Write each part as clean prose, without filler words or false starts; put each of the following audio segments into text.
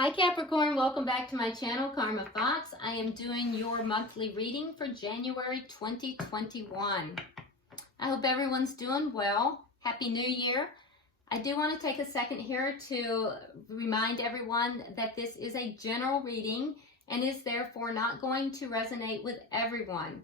Hi Capricorn, welcome back to my channel, Karma Fox. I am doing your monthly reading for January 2021. I hope everyone's doing well. Happy New Year. I do want to take a second here to remind everyone that this is a general reading and is therefore not going to resonate with everyone.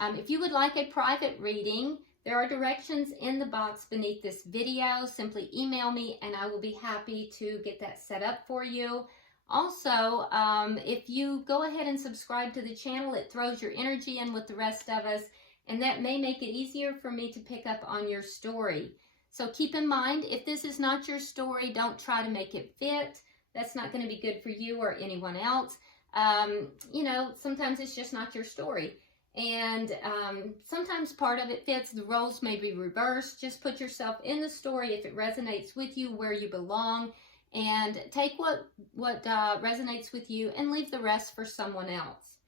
If you would like a private reading, there are directions in the box beneath this video. Simply email me and I will be happy to get that set up for you. Also, if you go ahead and subscribe to the channel, it throws your energy in with the rest of us, and that may make it easier for me to pick up on your story. So keep in mind, if this is not your story, don't try to make it fit. That's not going to be good for you or anyone else. Sometimes it's just not your story. And sometimes part of it fits, the roles may be reversed. Just put yourself in the story if it resonates with you, where you belong, and take what resonates with you and leave the rest for someone else.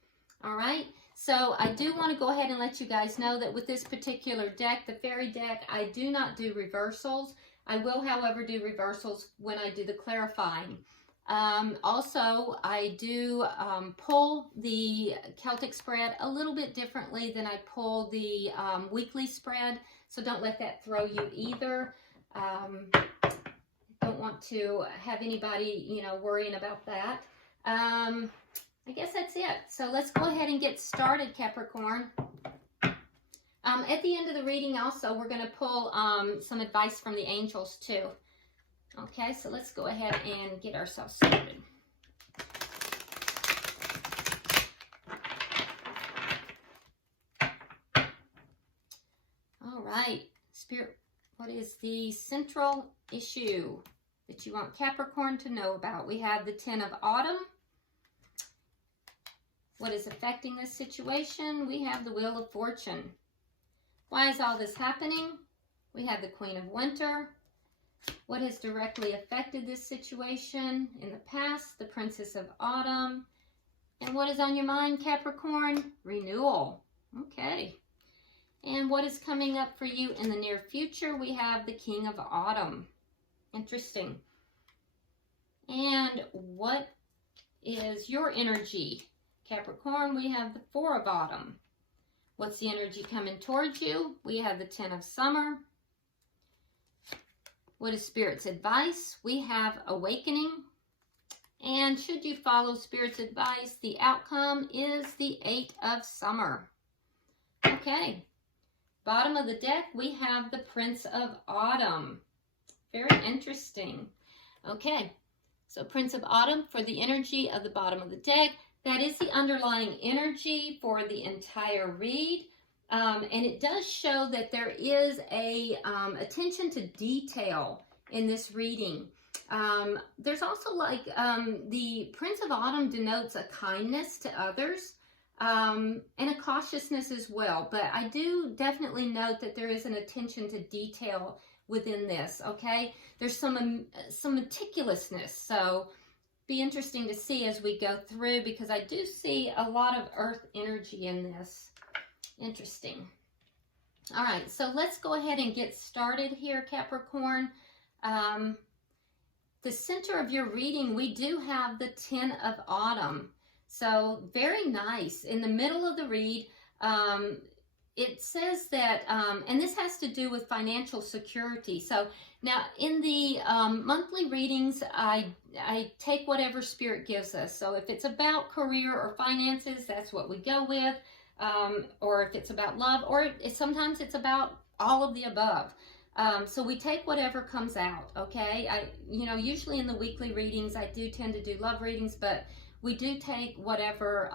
All right, so I do want to go ahead and let you guys know that with this particular deck, the fairy deck, I do not do reversals. I will, however, do reversals when I do the clarifying. Also, I do pull the Celtic spread a little bit differently than I pull the weekly spread, so don't let that throw you either. Don't want to have anybody, worrying about that. I guess that's it. So let's go ahead and get started, Capricorn. At the end of the reading also, we're going to pull some advice from the angels too. Okay, so let's go ahead and get ourselves started. All right, Spirit, what is the central issue that you want Capricorn to know about? We have the 10 of Autumn. What is affecting this situation? We have the Wheel of Fortune. Why is all this happening? We have the Queen of Winter. What has directly affected this situation in the past? The Princess of Autumn. And what is on your mind, Capricorn? Renewal. Okay. And what is coming up for you in the near future? We have the King of Autumn. Interesting. And what is your energy, Capricorn? We have the 4 of Autumn. What's the energy coming towards you? We have the 10 of Summer. What is Spirit's advice? We have Awakening. And should you follow Spirit's advice, the outcome is the 8 of Summer. Okay. Bottom of the deck, we have the Prince of Autumn. Very interesting. Okay. So Prince of Autumn for the energy of the bottom of the deck. That is the underlying energy for the entire read. And it does show that there is a attention to detail in this reading. There's also the Prince of Autumn denotes a kindness to others and a cautiousness as well. But I do definitely note that there is an attention to detail within this, okay? There's some meticulousness, so be interesting to see as we go through, because I do see a lot of earth energy in this. Interesting. All right, so let's go ahead and get started here, Capricorn. The center of your reading, we do have the 10 of Autumn. So very nice. In the middle of the read, it says that, and this has to do with financial security. So now in the monthly readings, I take whatever Spirit gives us. So if it's about career or finances, that's what we go with. Or if it's about love, or sometimes it's about all of the above. So we take whatever comes out, okay? Usually in the weekly readings, I do tend to do love readings, but we do take whatever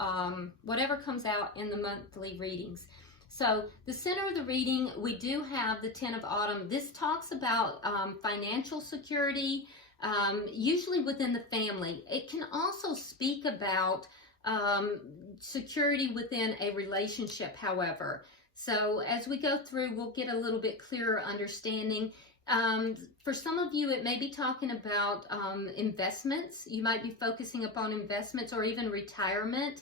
comes out in the monthly readings. So the center of the reading, we do have the 10 of Autumn. This talks about financial security, usually within the family. It can also speak about security within a relationship, however. So as we go through, we'll get a little bit clearer understanding. For some of you, it may be talking about investments. You might be focusing upon investments or even retirement.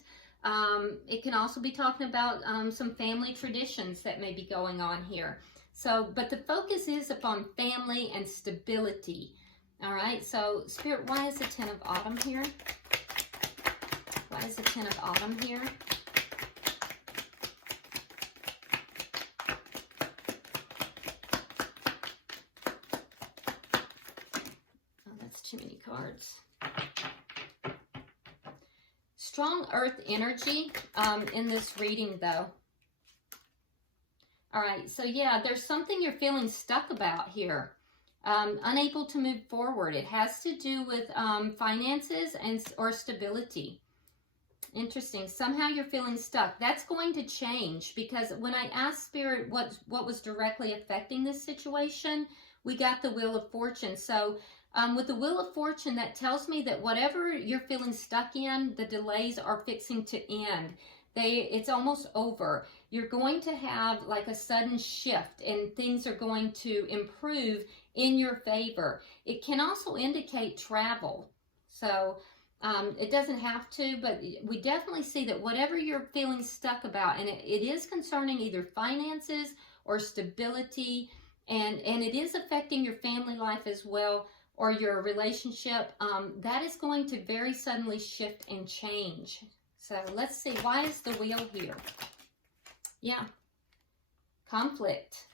It can also be talking about some family traditions that may be going on here. So, but the focus is upon family and stability. All right, so Spirit, why is the Ten of Autumn here? Why is the Ten of Autumn here? Oh, that's too many cards. Strong earth energy in this reading, though. All right, so yeah, there's something you're feeling stuck about here. Unable to move forward. It has to do with finances or stability. Interesting. Somehow you're feeling stuck. That's going to change, because when I asked Spirit what was directly affecting this situation, we got the Wheel of Fortune. So with the Wheel of Fortune, that tells me that whatever you're feeling stuck in, the delays are fixing to end. It's almost over. You're going to have like a sudden shift, and things are going to improve in your favor. It can also indicate travel. So it doesn't have to, but we definitely see that whatever you're feeling stuck about, and it is concerning either finances or stability, and it is affecting your family life as well, or your relationship, that is going to very suddenly shift and change. So let's see, why is the Wheel here? Yeah, conflict.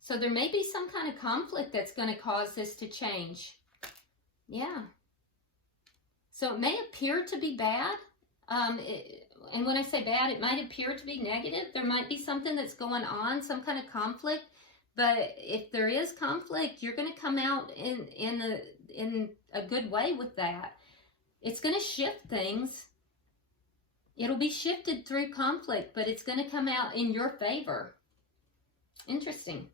So there may be some kind of conflict that's going to cause this to change. Yeah. So it may appear to be bad. And when I say bad, it might appear to be negative. There might be something that's going on, some kind of conflict. But if there is conflict, you're going to come out in a good way with that. It's going to shift things. It'll be shifted through conflict, but it's going to come out in your favor. Interesting.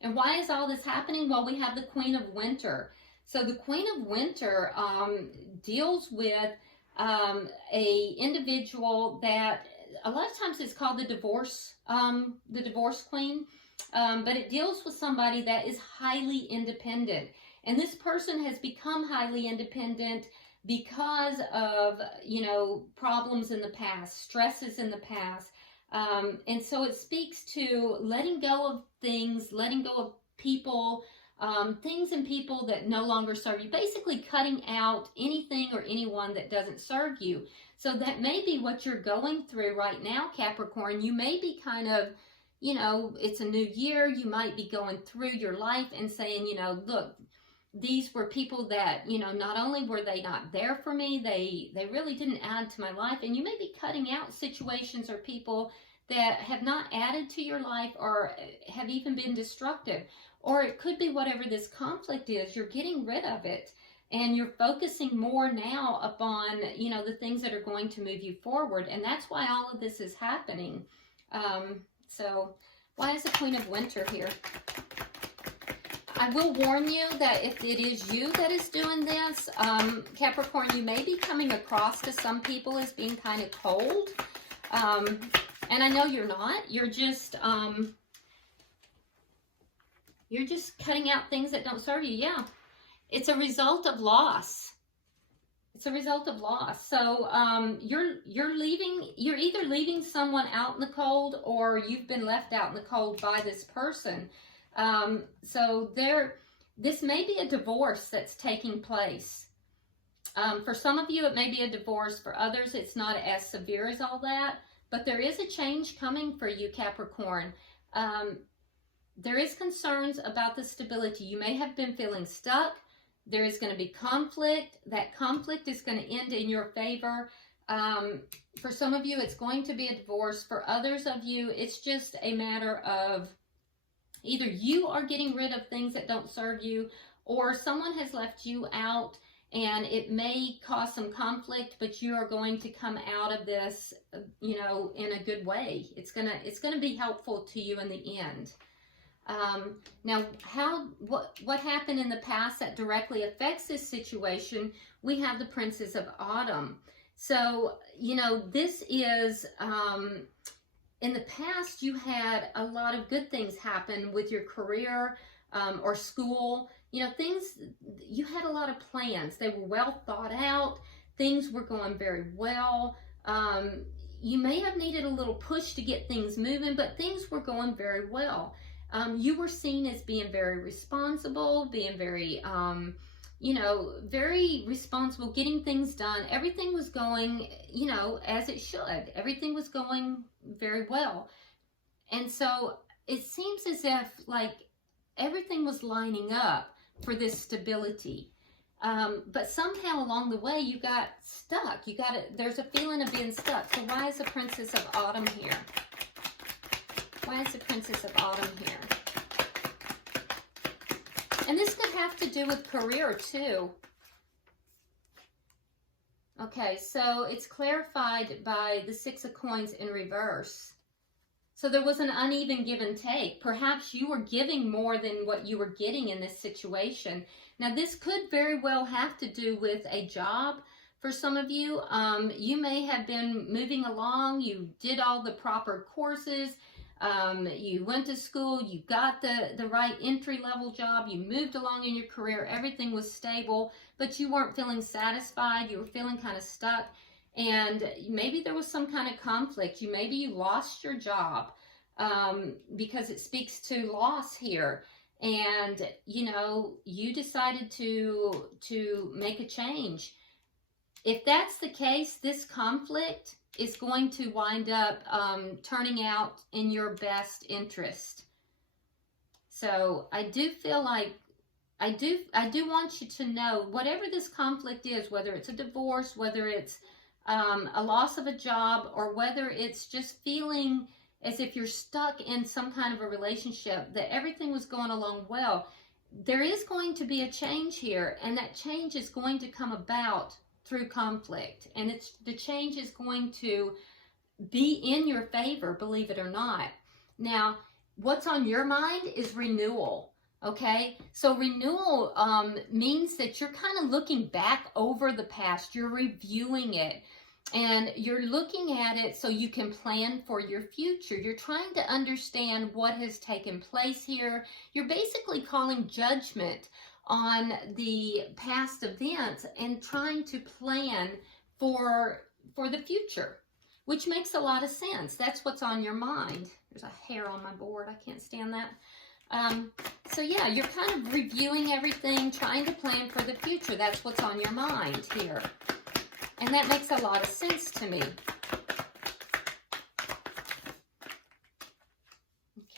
And why is all this happening? Well, we have the Queen of Winter. So the Queen of Winter deals with a individual that a lot of times it's called the divorce queen, but it deals with somebody that is highly independent. And this person has become highly independent because of, problems in the past, stresses in the past. And so it speaks to letting go of things, letting go of people, things and people that no longer serve you. Basically cutting out anything or anyone that doesn't serve you. So that may be what you're going through right now, Capricorn. You may be kind of, it's a new year. You might be going through your life and saying, look, these were people that, not only were they not there for me, they really didn't add to my life. And you may be cutting out situations or people that have not added to your life or have even been destructive. Or it could be whatever this conflict is, you're getting rid of it. And you're focusing more now upon, the things that are going to move you forward. And that's why all of this is happening. So why is the Queen of Winter here? I will warn you that if it is you that is doing this, Capricorn, you may be coming across to some people as being kind of cold. And I know you're not. You're just cutting out things that don't serve you. Yeah. It's a result of loss. It's a result of loss. So you're either leaving someone out in the cold, or you've been left out in the cold by this person. So this may be a divorce that's taking place. For some of you, it may be a divorce. For others, it's not as severe as all that. But there is a change coming for you, Capricorn. There is concerns about the stability. You may have been feeling stuck. There is going to be conflict. That conflict is going to end in your favor. For some of you, it's going to be a divorce. For others of you, it's just a matter of either you are getting rid of things that don't serve you, or someone has left you out, and it may cause some conflict, but you are going to come out of this, in a good way. It's gonna be helpful to you in the end. Now, what happened in the past that directly affects this situation? We have the Princess of Autumn. So, this is, in the past, you had a lot of good things happen with your career or school. You had a lot of plans. They were well thought out. Things were going very well. You may have needed a little push to get things moving, but things were going very well. You were seen as being very responsible, being very you know, very responsible, getting things done. Everything was going, you know, as it should. Everything was going very well. And so it seems as if like everything was lining up for this stability. But somehow along the way you got stuck. There's a feeling of being stuck. So why is the Princess of Autumn here? Why is the Princess of Autumn here? And this could have to do with career too. Okay, so it's clarified by the Six of Coins in reverse. So there was an uneven give and take. Perhaps you were giving more than what you were getting in this situation. Now, this could very well have to do with a job for some of you. You may have been moving along. You did all the proper courses. You went to school. You got the right entry-level job. You moved along in your career. Everything was stable, but you weren't feeling satisfied. You were feeling kind of stuck. And maybe there was some kind of conflict. Maybe you lost your job because it speaks to loss here. And, you know, you decided to make a change. If that's the case, this conflict is going to wind up turning out in your best interest. So I do feel like I do want you to know, whatever this conflict is, whether it's a divorce, whether it's a loss of a job, or whether it's just feeling as if you're stuck in some kind of a relationship, that everything was going along well, there is going to be a change here, and that change is going to come about through conflict, and the change is going to be in your favor, believe it or not. Now, what's on your mind is renewal. Okay, so renewal means that you're kind of looking back over the past, you're reviewing it, and you're looking at it so you can plan for your future. You're trying to understand what has taken place here. You're basically calling judgment on the past events and trying to plan for the future, which makes a lot of sense. That's what's on your mind. There's a hair on my board. I can't stand that. So yeah, you're kind of reviewing everything, trying to plan for the future. That's what's on your mind here. And that makes a lot of sense to me.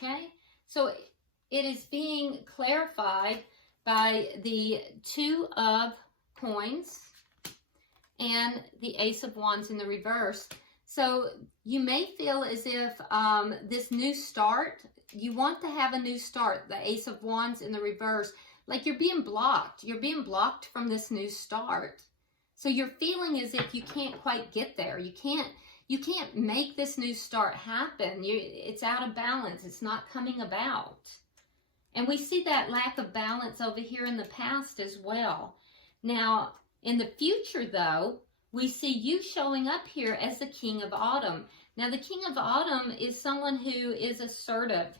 Okay, so it is being clarified by the Two of Coins and the Ace of Wands in the reverse. So you may feel as if this new start, you want to have a new start, the Ace of Wands in the reverse, like you're being blocked. You're being blocked from this new start. So you're feeling as if you can't quite get there. You can't make this new start happen. It's out of balance. It's not coming about. And we see that lack of balance over here in the past as well. Now, in the future, though, we see you showing up here as the King of Autumn. Now, the King of Autumn is someone who is assertive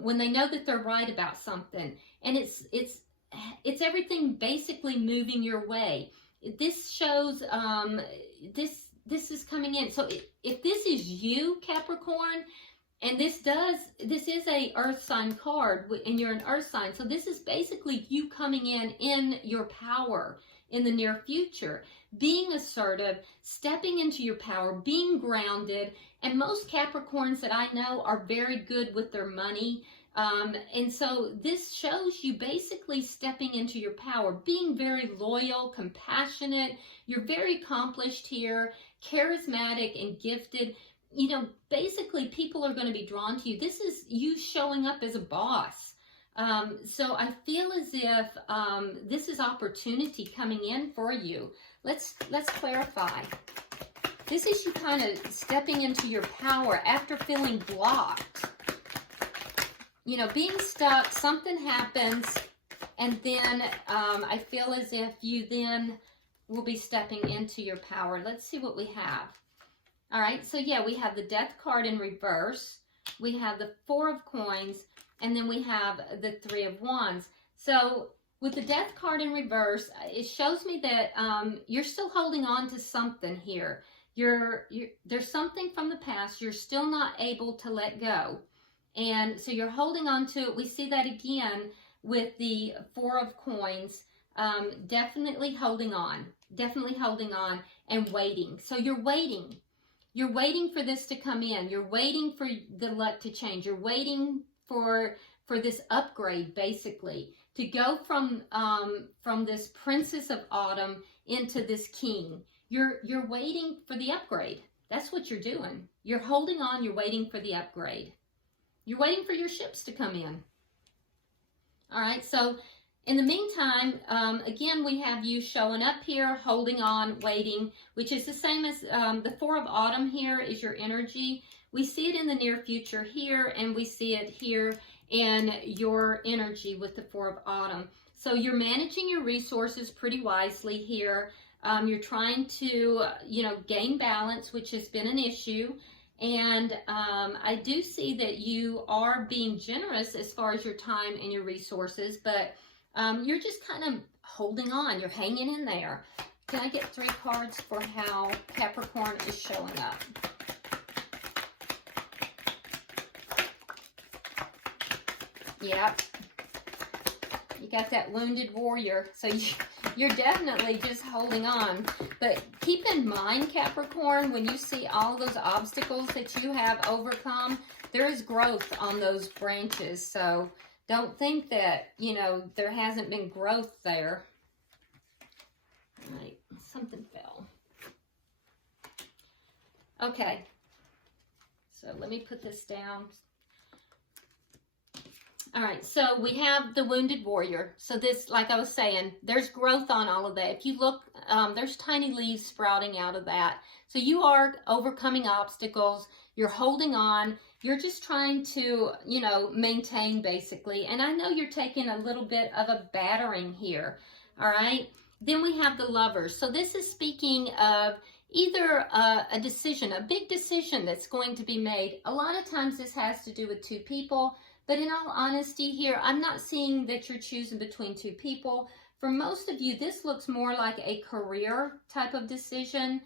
when they know that they're right about something. And it's everything basically moving your way. This shows, this is coming in. So if this is you, Capricorn, and this is a earth sign card, and you're an earth sign. So this is basically you coming in your power in the near future, being assertive, stepping into your power, being grounded. And most Capricorns that I know are very good with their money. And so this shows you basically stepping into your power, being very loyal, compassionate. You're very accomplished here, charismatic and gifted. You know, basically people are going to be drawn to you. This is you showing up as a boss. So I feel as if this is opportunity coming in for you. Let's clarify. This is you kind of stepping into your power after feeling blocked. You know, being stuck, something happens, and then I feel as if you then will be stepping into your power. Let's see what we have. All right, so yeah, we have the Death card in reverse. We have the Four of Coins, and then we have the Three of Wands. So with the Death card in reverse, it shows me that you're still holding on to something here. There's something from the past you're still not able to let go. And so you're holding on to it. We see that again with the Four of Coins. definitely holding on. Definitely holding on and waiting. So you're waiting. You're waiting for this to come in. You're waiting for the luck to change. You're waiting for this upgrade, basically, to go from this Princess of Autumn into this King. You're waiting for the upgrade. That's what you're doing. You're holding on. You're waiting for the upgrade. You're waiting for your ships to come in. All right, so in the meantime, again, we have you showing up here, holding on, waiting, which is the same as the Four of Autumn here is your energy. We see it in the near future here, and we see it here in your energy with the Four of Autumn. So you're managing your resources pretty wisely here. You're trying to, gain balance, which has been an issue. And I do see that you are being generous as far as your time and your resources, but you're just kind of holding on. You're hanging in there. Can I get 3 cards for how Capricorn is showing up? Yep. You got that wounded warrior. So you're definitely just holding on. But keep in mind, Capricorn, when you see all those obstacles that you have overcome, there is growth on those branches. So don't think that, there hasn't been growth there. All right, something fell. Okay, so let me put this down. All right, so we have the wounded warrior. So this, like I was saying, there's growth on all of that. If you look, there's tiny leaves sprouting out of that. So you are overcoming obstacles. You're holding on. You're just trying to, maintain basically. And I know you're taking a little bit of a battering here. All right. Then we have the Lovers. So this is speaking of either a decision, a big decision that's going to be made. A lot of times this has to do with 2 people. But in all honesty here, I'm not seeing that you're choosing between 2 people. For most of you, this looks more like a career type of decision.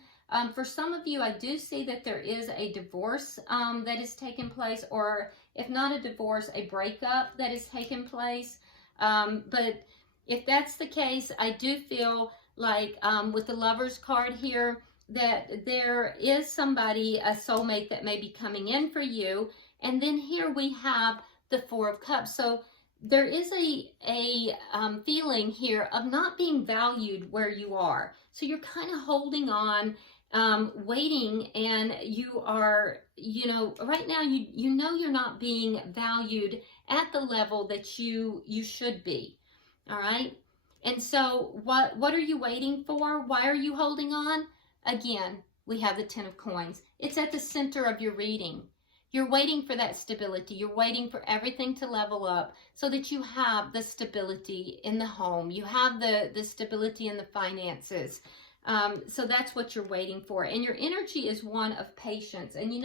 For some of you, I do see that there is a divorce that is taking place, or if not a divorce, a breakup that is taking place. But if that's the case, I do feel like with the Lovers card here, that there is somebody, a soulmate that may be coming in for you. And then here we have the Four of Cups. So there is a feeling here of not being valued where you are. So you're kind of holding on, waiting, and you are, right now you're not being valued at the level that you should be. All right. And so what are you waiting for? Why are you holding on? Again, we have the 10 of Coins. It's at the center of your reading. You're waiting for that stability. You're waiting for everything to level up so that you have the stability in the home. You have the stability in the finances. So that's what you're waiting for. And your energy is one of patience. And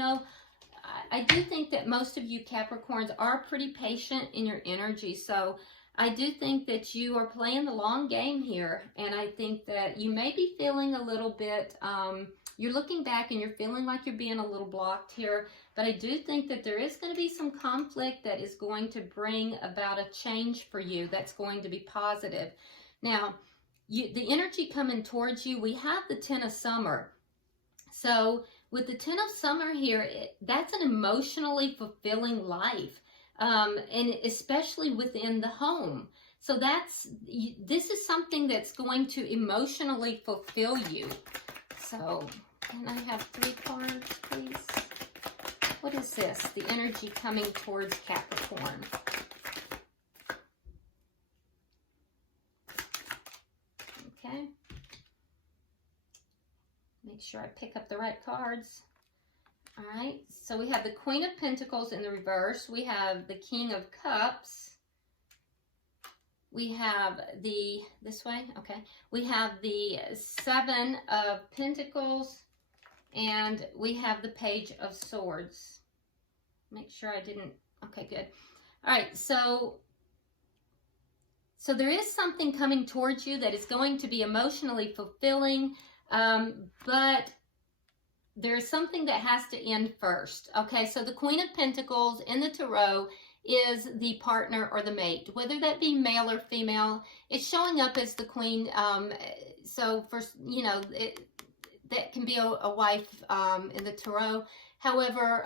I do think that most of you Capricorns are pretty patient in your energy. So I do think that you are playing the long game here. And I think that you may be feeling a little bit, you're looking back and you're feeling like you're being a little blocked here. But I do think that there is going to be some conflict that is going to bring about a change for you that's going to be positive. Now, the energy coming towards you, we have the 10 of Summer. So with the 10 of Summer here, that's an emotionally fulfilling life, and especially within the home. So this is something that's going to emotionally fulfill you. So can I have 3 cards, please? What is this? The energy coming towards Capricorn. Okay. Make sure I pick up the right cards. All right. So we have the Queen of Pentacles in the reverse. We have the King of Cups. We have this way. Okay. We have the 7 of Pentacles. And we have the Page of Swords. Make sure I didn't. Okay, good. All right, so there is something coming towards you that is going to be emotionally fulfilling, but there is something that has to end first. Okay, so the Queen of Pentacles in the Tarot is the partner or the mate, whether that be male or female. It's showing up as the queen. So for, you know, that can be a wife in the tarot. However,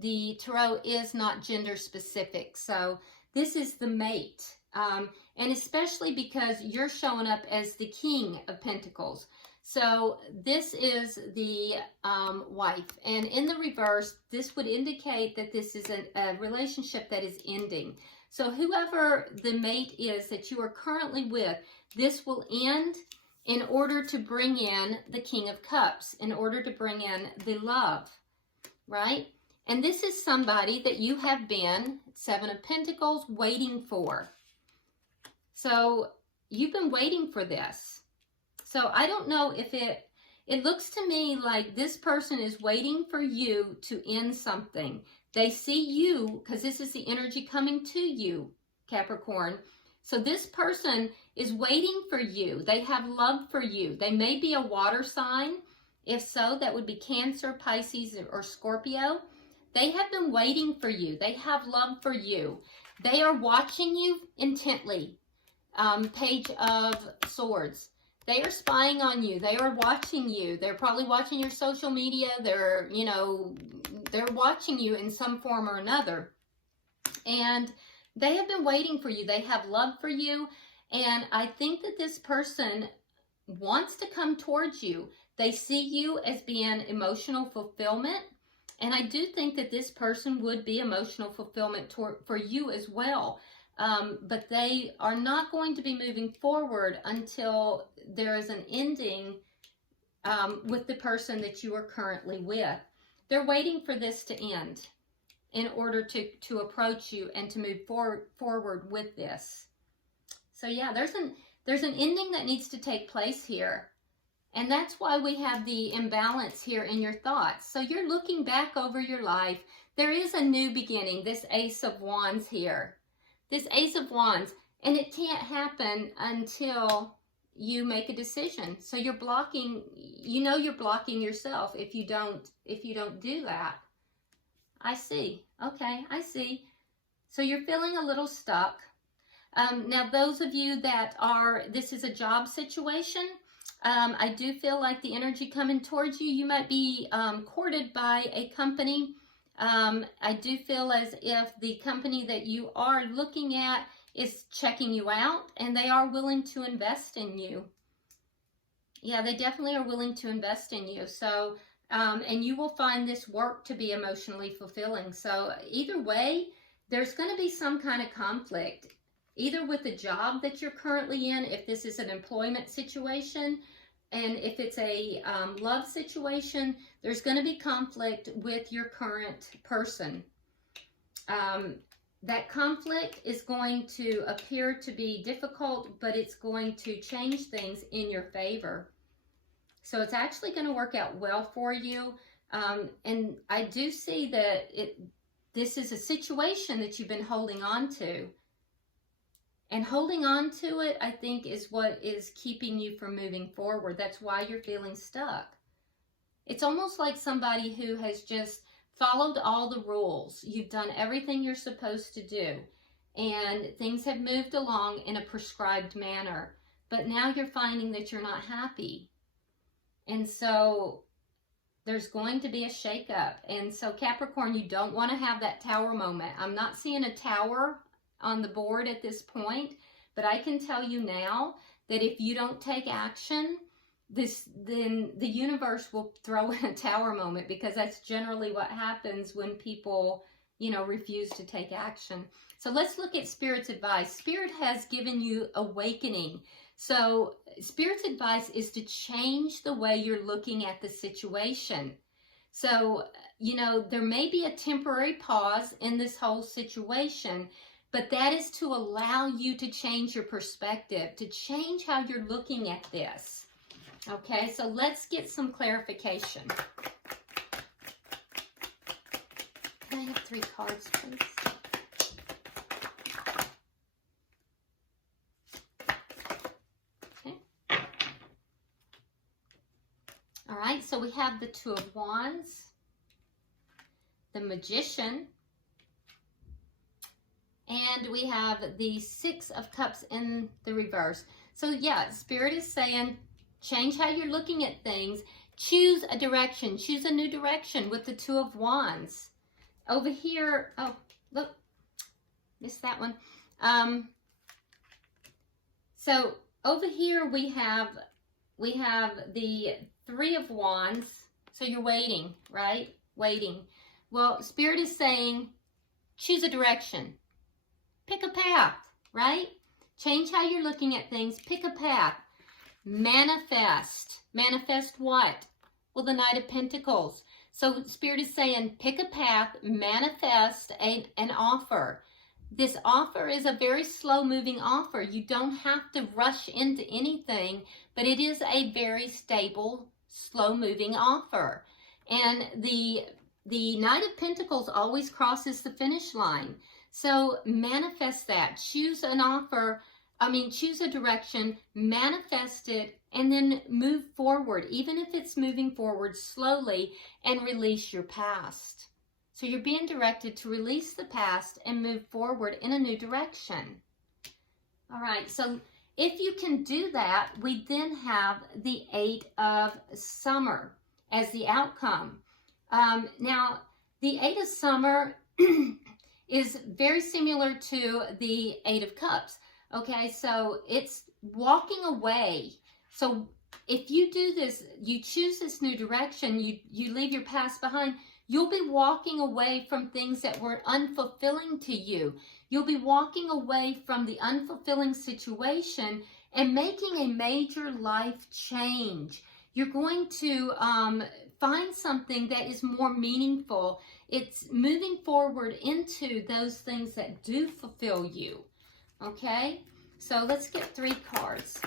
the tarot is not gender specific. So this is the mate. And especially because you're showing up as the King of Pentacles. So this is the wife. And in the reverse, this would indicate that this is a relationship that is ending. So whoever the mate is that you are currently with, this will end in order to bring in the King of Cups, in order to bring in the love, right? And this is somebody that you have been, Seven of Pentacles, waiting for. So you've been waiting for this. So I don't know if it looks to me like this person is waiting for you to end something. They see you, because this is the energy coming to you, Capricorn. So this person is waiting for you. They have love for you. They may be a water sign. If so, that would be Cancer, Pisces, or Scorpio. They have been waiting for you. They have love for you. They are watching you intently. Page of Swords. They are spying on you. They are watching you. They're probably watching your social media. They're, you know, they're watching you in some form or another. And they have been waiting for you. They have love for you. And I think that this person wants to come towards you. They see you as being emotional fulfillment. And I do think that this person would be emotional fulfillment for you as well. But they are not going to be moving forward until there is an ending with the person that you are currently with. They're waiting for this to end in order to approach you and to move forward with this. So yeah, there's an ending that needs to take place here. And that's why we have the imbalance here in your thoughts. So you're looking back over your life. There is a new beginning, this Ace of Wands here. This Ace of Wands, and it can't happen until you make a decision. So you're blocking, you know, you're blocking yourself if you don't do that. I see. Okay, I see. So you're feeling a little stuck. Now, those of you that are, this is a job situation. I do feel like the energy coming towards you. You might be courted by a company. I do feel as if the company that you are looking at is checking you out and they are willing to invest in you. Yeah, they definitely are willing to invest in you. So, and you will find this work to be emotionally fulfilling. So either way, there's going to be some kind of conflict, either with the job that you're currently in, if this is an employment situation, and if it's a love situation, there's going to be conflict with your current person. That conflict is going to appear to be difficult, but it's going to change things in your favor. So it's actually going to work out well for you. And I do see that this is a situation that you've been holding on to. And holding on to it, I think, is what is keeping you from moving forward. That's why you're feeling stuck. It's almost like somebody who has just followed all the rules. You've done everything you're supposed to do. And things have moved along in a prescribed manner. But now you're finding that you're not happy. And so there's going to be a shakeup. And so Capricorn, you don't want to have that tower moment. I'm not seeing a tower on the board at this point, but I can tell you now that if you don't take action, then the universe will throw in a tower moment, because that's generally what happens when people, you know, refuse to take action. So let's look at Spirit's advice. Spirit has given you awakening. So Spirit's advice is to change the way you're looking at the situation. So, you know, there may be a temporary pause in this whole situation, but that is to allow you to change your perspective, to change how you're looking at this. Okay, so let's get some clarification. Can I have 3 cards, please? Okay. All right, so we have the Two of Wands, the Magician, and we have the Six of Cups in the reverse. So yeah, Spirit is saying, change how you're looking at things. Choose a direction. Choose a new direction with the Two of Wands. Over here, oh, look, missed that one. So over here we have the Three of Wands. So you're waiting, right? Waiting. Well, Spirit is saying, choose a direction. Pick a path, right? Change how you're looking at things. Pick a path. Manifest. Manifest what? Well, the Knight of Pentacles. So Spirit is saying, pick a path, manifest an offer. This offer is a very slow-moving offer. You don't have to rush into anything, but it is a very stable, slow-moving offer. And the Knight of Pentacles always crosses the finish line. So manifest that. Choose an offer. Choose a direction, manifest it, and then move forward, even if it's moving forward slowly, and release your past. So you're being directed to release the past and move forward in a new direction. All right, so if you can do that, we then have the Eight of Summer as the outcome. Now, the Eight of Summer is very similar to the Eight of Cups. Okay, so it's walking away. So if you do this, you choose this new direction, you leave your past behind, you'll be walking away from things that were unfulfilling to you. You'll be walking away from the unfulfilling situation and making a major life change. You're going to find something that is more meaningful. It's moving forward into those things that do fulfill you. Okay, so let's get 3 cards.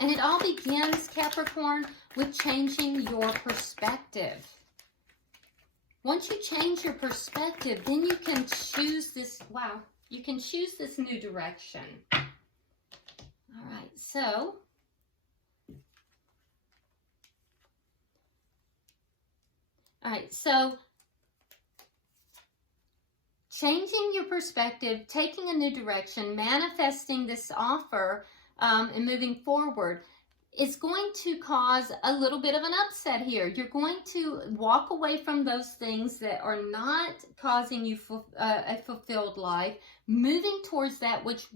And it all begins, Capricorn, with changing your perspective. Once you change your perspective, then you can choose this, you can choose this new direction. All right, so changing your perspective, taking a new direction, manifesting this offer, and moving forward is going to cause a little bit of an upset here. You're going to walk away from those things that are not causing you a fulfilled life, moving towards that which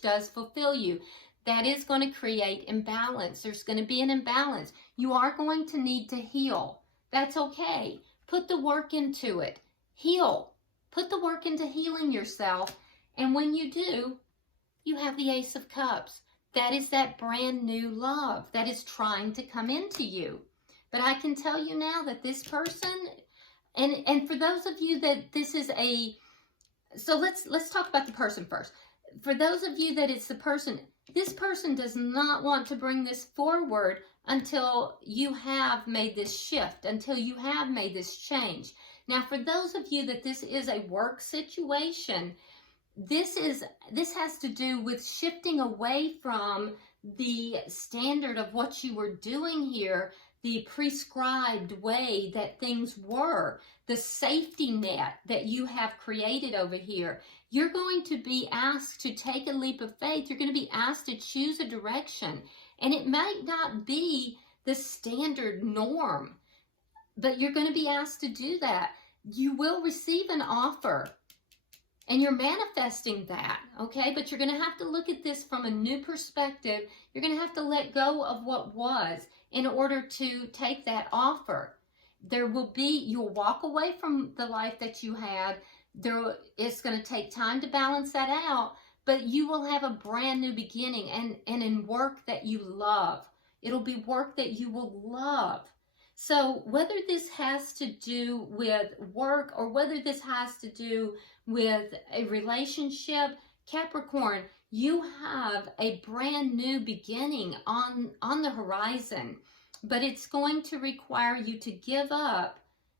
does fulfill you. That is going to create imbalance. There's going to be an imbalance. You are going to need to heal. That's okay. Put the work into it. Heal. Put the work into healing yourself. And when you do, you have the Ace of Cups. That is that brand new love that is trying to come into you. But I can tell you now that this person, and for those of you that this is so let's talk about the person first. For those of you that it's the person, this person does not want to bring this forward until you have made this shift, until you have made this change. Now, for those of you that this is a work situation, this has to do with shifting away from the standard of what you were doing here, the prescribed way that things were, the safety net that you have created over here. You're going to be asked to take a leap of faith. You're going to be asked to choose a direction. And it might not be the standard norm, but you're going to be asked to do that. You will receive an offer, and you're manifesting that, okay? But you're going to have to look at this from a new perspective. You're going to have to let go of what was in order to take that offer. You'll walk away from the life that you had. It's going to take time to balance that out, but you will have a brand new beginning and in work that you love. It'll be work that you will love. So whether this has to do with work or whether this has to do with a relationship, Capricorn, you have a brand new beginning on the horizon. But it's going to require you to give up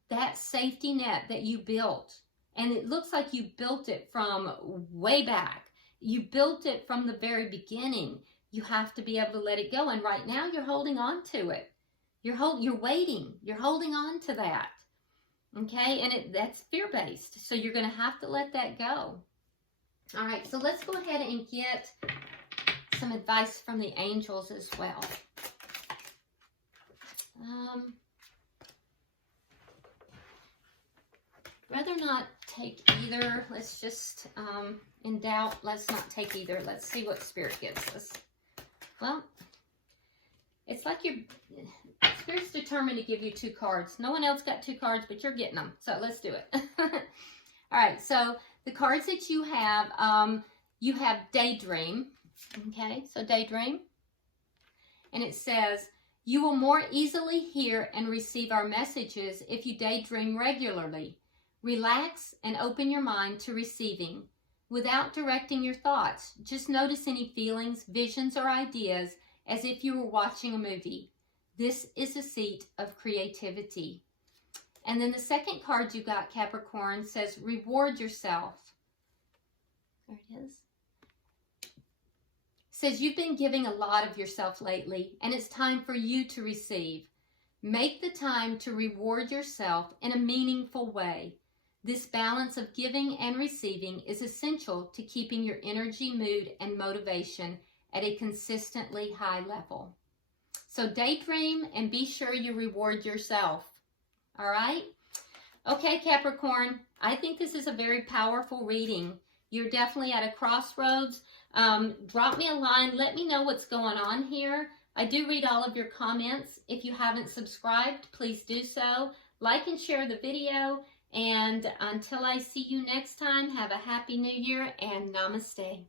that safety net that you built. And it looks like you built it from way back. You built it from the very beginning. You have to be able to let it go. And right now you're holding on to it. You're waiting. You're holding on to that. Okay, and that's fear-based. So you're going to have to let that go. All right, so let's go ahead and get some advice from the angels as well. Rather not take either. Let's just, in doubt, let's not take either. Let's see what Spirit gives us. Well, it's like Spirit's determined to give you 2 cards. No one else got 2 cards, but you're getting them. So let's do it. All right, so the cards that you have daydream. Okay, so daydream. And it says, you will more easily hear and receive our messages if you daydream regularly. Relax and open your mind to receiving. Without directing your thoughts, just notice any feelings, visions, or ideas as if you were watching a movie. This is a seat of creativity. And then the second card you got, Capricorn, says reward yourself. There it is. Says you've been giving a lot of yourself lately, and it's time for you to receive. Make the time to reward yourself in a meaningful way. This balance of giving and receiving is essential to keeping your energy, mood, and motivation at a consistently high level. So daydream and be sure you reward yourself. All right? Okay, Capricorn, I think this is a very powerful reading. You're definitely at a crossroads. Drop me a line. Let me know what's going on here. I do read all of your comments. If you haven't subscribed, please do so. Like and share the video. And until I see you next time, have a happy new year and namaste.